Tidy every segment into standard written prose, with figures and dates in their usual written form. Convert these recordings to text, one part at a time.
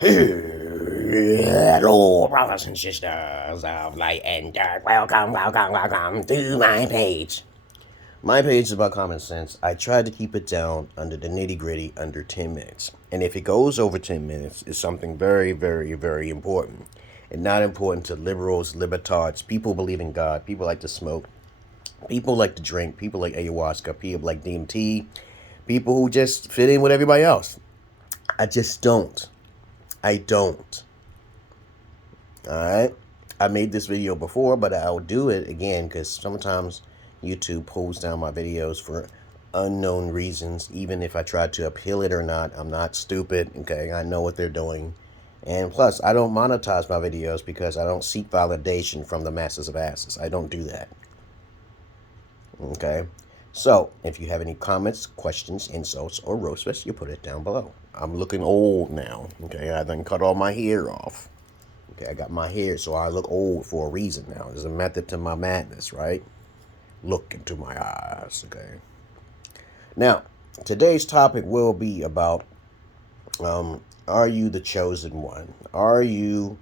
Hello, brothers and sisters of light and dark. Welcome to my page. My page is about common sense. I tried to keep it down under the nitty gritty under 10 minutes. And if it goes over 10 minutes, it's something very, very, very important. And not important to liberals, libertards, people who believe in God, people like to smoke, people like to drink, people like ayahuasca, people like DMT, people who just fit in with everybody else. I just don't. I don't. Alright? I made this video before, but I'll do it again because sometimes YouTube pulls down my videos for unknown reasons. Even if I try to appeal it or not, I'm not stupid. Okay, I know what they're doing. And plus, I don't monetize my videos because I don't seek validation from the masses of asses. I don't do that. Okay? So, if you have any comments, questions, insults, or roasts, you put it down below. I'm looking old now. Okay, I done cut all my hair off. Okay, I got my hair, so I look old for a reason now. There's a method to my madness, right? Look into my eyes, okay? Now, today's topic will be about, are you the chosen one? Are you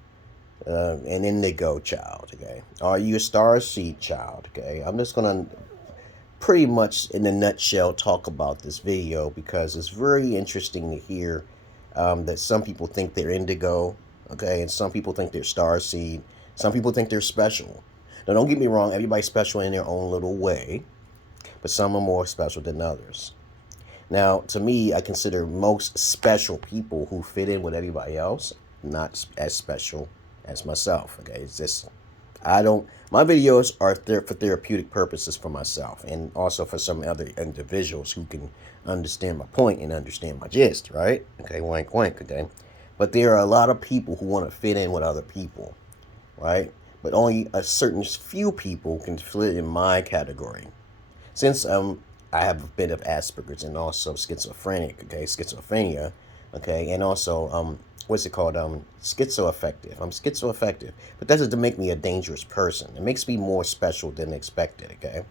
an indigo child, okay? Are you a star seed child, okay? I'm just going to pretty much in a nutshell talk about this video because it's very interesting to hear that some people think they're indigo, okay, and some people think they're star seed. Some people think they're special. Now, don't get me wrong, everybody's special in their own little way, but some are more special than others. Now, to me, I consider most special people who fit in with everybody else not as special as myself, okay? It's just, my videos are for therapeutic purposes for myself and also for some other individuals who can understand my point and understand my gist, right? Okay, wank, wank, okay? But there are a lot of people who want to fit in with other people, right? But only a certain few people can fit in my category. Since I have a bit of Asperger's and also schizophrenic, okay, schizophrenia, okay, and also what's it called? Schizoaffective. I'm schizoaffective, but that doesn't make me a dangerous person. It makes me more special than expected, okay?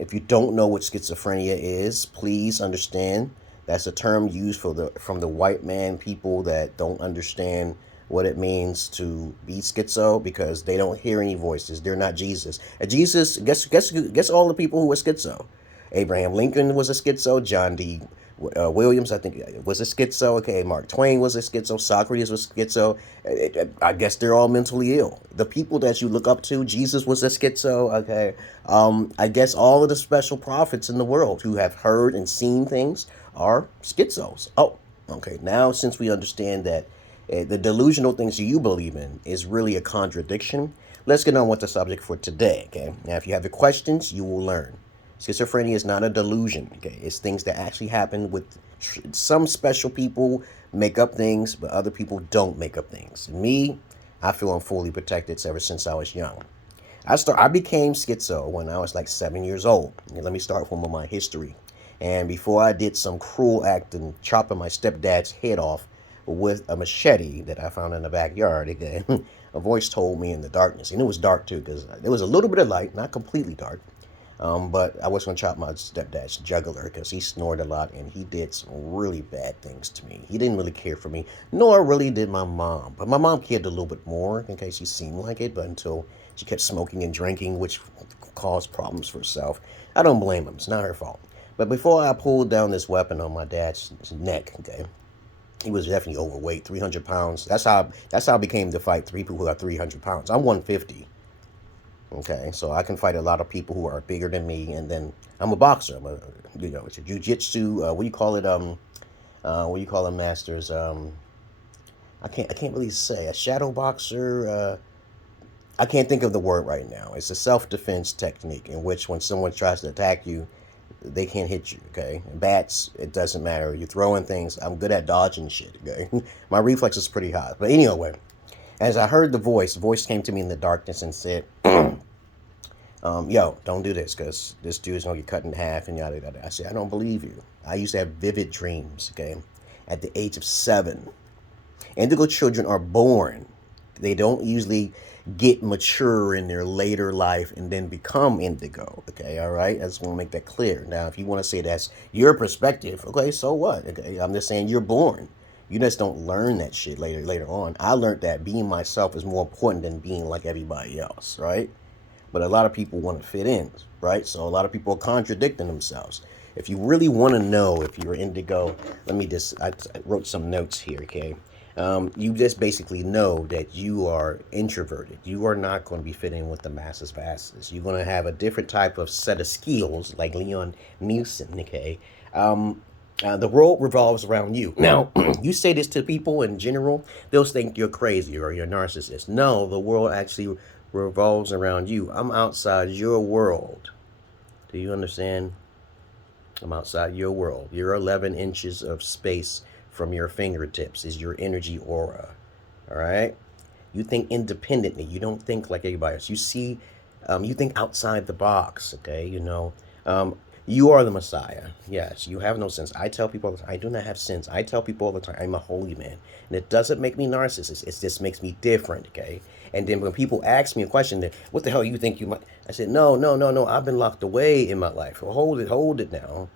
If you don't know what schizophrenia is, please understand that's a term used from the white man people that don't understand what it means to be schizo because they don't hear any voices. They're not Jesus. Jesus, guess all the people who were schizo. Abraham Lincoln was a schizo. John D. Williams, I think, was a schizo. Okay, Mark Twain was a schizo. Socrates was schizo. I guess they're all mentally ill. The people that you look up to, Jesus was a schizo. Okay, I guess all of the special prophets in the world who have heard and seen things are schizos. Oh, okay. Now, since we understand that the delusional things you believe in is really a contradiction, let's get on with the subject for today. Okay. Now, if you have any questions, you will learn. Schizophrenia is not a delusion, okay? It's things that actually happen with some special people make up things, but other people don't make up things. Me, I feel I'm fully protected ever since I was young. I became schizo when I was like 7 years old. And let me start with my history. And before I did some cruel act and chopping my stepdad's head off with a machete that I found in the backyard, again, a voice told me in the darkness, and it was dark too because there was a little bit of light, not completely dark. But I was going to chop my stepdad's jugular because he snored a lot and he did some really bad things to me. He didn't really care for me, nor really did my mom. But my mom cared a little bit more in case she seemed like it, but until she kept smoking and drinking, which caused problems for herself. I don't blame him. It's not her fault. But before I pulled down this weapon on my dad's neck, okay, he was definitely overweight, 300 pounds. That's how I became to fight three people who are 300 pounds. I'm 150. Okay, so I can fight a lot of people who are bigger than me, and then I'm a boxer. It's a jujitsu. What do you call it? What do you call them, masters? I can't really say a shadow boxer. I can't think of the word right now. It's a self-defense technique in which when someone tries to attack you, they can't hit you. Okay, bats, it doesn't matter. You're throwing things. I'm good at dodging shit. Okay, my reflex is pretty high. But anyway, as I heard the voice came to me in the darkness and said, yo, don't do this because this dude's going to get cut in half and yada yada. I said, I don't believe you. I used to have vivid dreams, okay, at the age of 7. Indigo children are born. They don't usually get mature in their later life and then become indigo, okay, all right? I just want to make that clear. Now, if you want to say that's your perspective, okay, so what? Okay, I'm just saying you're born. You just don't learn that shit later on. I learned that being myself is more important than being like everybody else, right? But a lot of people want to fit in, right? So a lot of people are contradicting themselves. If you really want to know if you're indigo, I wrote some notes here, okay? You just basically know that you are introverted. You are not going to be fitting with the masses fastest. You're going to have a different type of set of skills, like Leon Nielsen, okay? The world revolves around you. Now, you say this to people in general, they'll think you're crazy or you're a narcissist. No, the world actually revolves around you. I'm outside your world. Do you understand? I'm outside your world. Your 11 inches of space from your fingertips is your energy aura. All right? You think independently. You don't think like everybody else. You think outside the box, okay? You are the Messiah. Yes, you have no sins. I tell people all the time, I do not have sins. I tell people all the time, I'm a holy man. And it doesn't make me narcissist. It just makes me different, okay? And then when people ask me a question, what the hell you think you might? I said, no. I've been locked away in my life. Well, hold it now.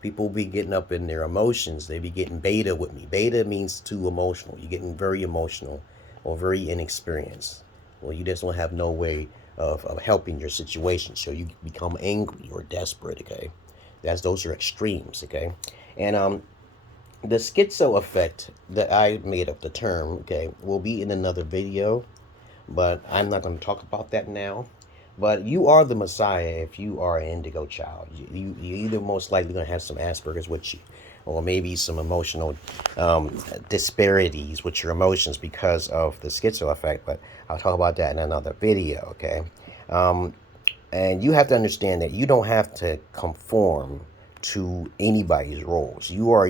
People be getting up in their emotions. They be getting beta with me. Beta means too emotional. You're getting very emotional or very inexperienced. Well, you just don't have no way of helping your situation. So you become angry or desperate, okay? Those are extremes, okay? And the schizo effect that I made up the term, okay, will be in another video, but I'm not going to talk about that now. But you are the Messiah if you are an indigo child. You either most likely going to have some Asperger's with you, or maybe some emotional disparities with your emotions because of the schizo effect. But I'll talk about that in another video, okay? And you have to understand that you don't have to conform to anybody's roles. You are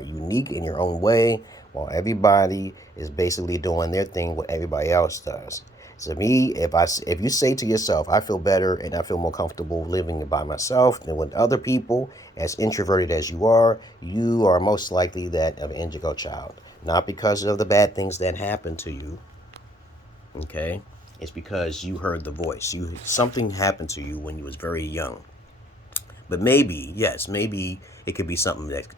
unique in your own way, while everybody is basically doing their thing what everybody else does. To me, if you say to yourself, I feel better and I feel more comfortable living by myself than with other people, as introverted as you are most likely that of an indigo child. Not because of the bad things that happen to you, okay? It's because you heard the voice. Something happened to you when you was very young. But maybe it could be something that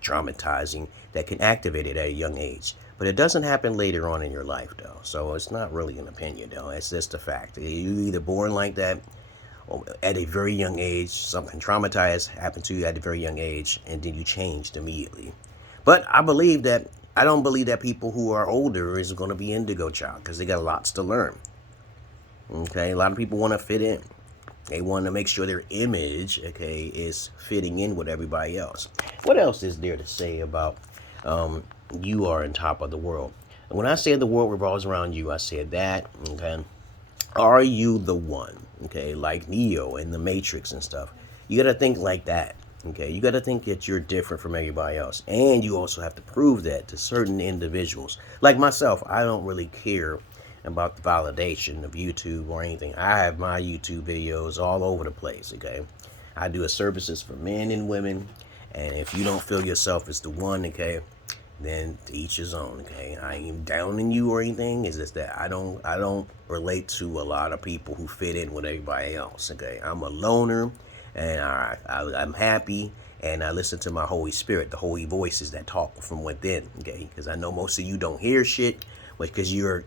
traumatizing that can activate it at a young age. But it doesn't happen later on in your life, though. So it's not really an opinion, though. It's just a fact. You're either born like that, or at a very young age, something traumatized happened to you at a very young age, and then you changed immediately. But I don't believe that people who are older is going to be indigo child, because they got lots to learn. Okay, a lot of people want to fit in. They want to make sure their image, okay, is fitting in with everybody else. What else is there to say about you are on top of the world? And when I say the world revolves around you, I said that, okay? Are you the one, okay, like Neo in the Matrix and stuff? You got to think like that, okay? You got to think that you're different from everybody else. And you also have to prove that to certain individuals. Like myself, I don't really care about the validation of YouTube or anything. I have my YouTube videos all over the place, okay? I do services for men and women, and if you don't feel yourself as the one, okay, then to each his own, okay? I ain't downing you or anything. It's just that I don't relate to a lot of people who fit in with everybody else, okay? I'm a loner, and I'm happy, and I listen to my Holy Spirit, the holy voices that talk from within, okay? Because I know most of you don't hear shit, but because your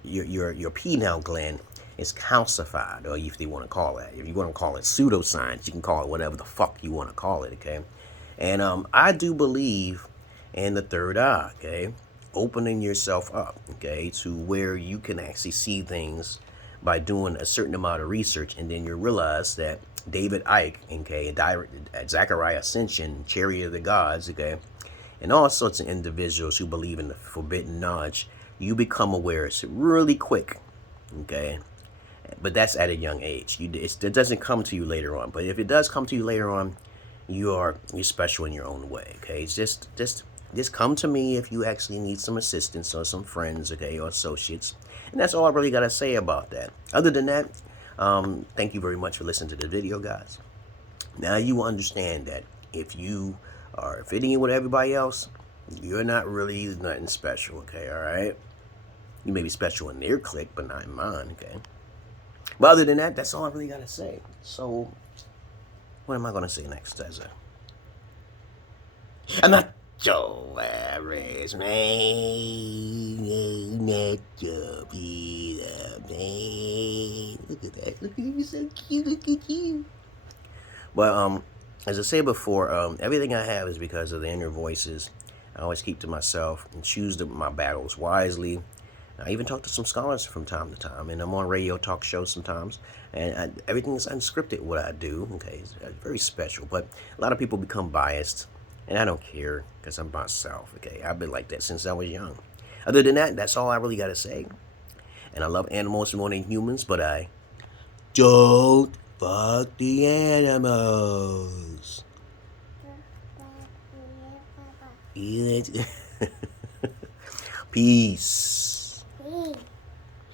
pineal gland is calcified, or if they want to call it. If you want to call it pseudoscience, you can call it whatever the fuck you want to call it, okay? And I do believe in the third eye, okay? Opening yourself up, okay, to where you can actually see things by doing a certain amount of research, and then you realize that David Icke, okay, Zachariah Ascension, Chariot of the Gods, okay, and all sorts of individuals who believe in the forbidden knowledge, you become aware really quick, okay? But that's at a young age. It doesn't come to you later on. But if it does come to you later on, you're special in your own way, okay? It's just come to me if you actually need some assistance or some friends, okay, or associates. And that's all I really got to say about that. Other than that, thank you very much for listening to the video, guys. Now you understand that if you are fitting in with everybody else, you're not really nothing special, okay, all right? You may be special in their clique, but not in mine, okay? But other than that, that's all I really got to say. So, what am I going to say next, I'm not Yo Arse, man. Let your be the man. Look at that. Look at you, so cute. Look at you. But as I said before, everything I have is because of the inner voices. I always keep to myself and choose my battles wisely. I even talk to some scholars from time to time, and I'm on radio talk shows sometimes. And everything is unscripted what I do. Okay, it's very special. But a lot of people become biased, and I don't care because I'm myself. Okay, I've been like that since I was young. Other than that, that's all I really got to say. And I love animals more than humans, but I don't fuck the animals. Peace.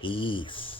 Peace.